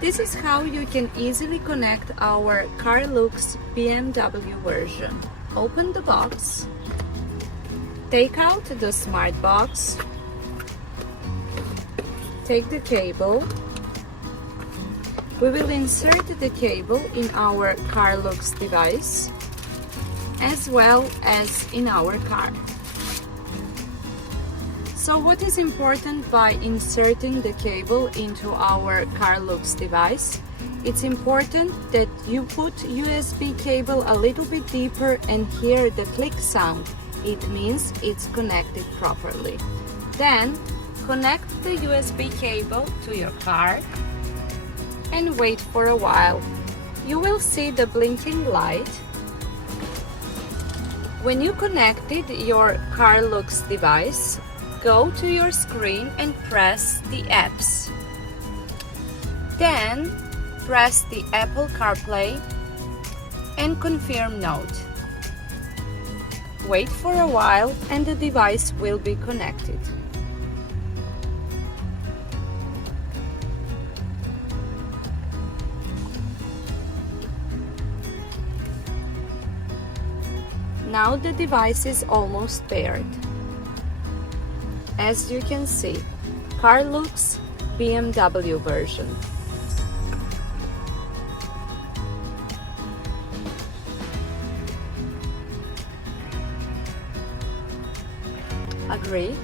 This is how you can easily connect our CARLUEX BMW version. Open the box, take out the smart box, take the cable. We will insert the cable in our CARLUEX device as well as in our car. So what is important by inserting the cable into our CARLUEX device? It's important that you put USB cable a little bit deeper and hear the click sound. It means it's connected properly. Then connect the USB cable to your car and wait for a while. You will see the blinking light. When you connected your CARLUEX device, go to your screen and press the apps. Then press the Apple CarPlay and confirm note. Wait for a while and the device will be connected. Now the device is almost paired. As you can see, CARLUEX BMW version. Agree?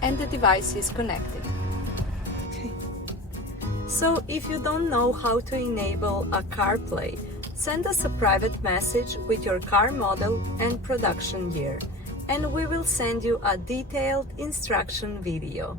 And the device is connected. So if you don't know how to enable a CarPlay, send us a private message with your car model and production year, and we will send you a detailed instruction video.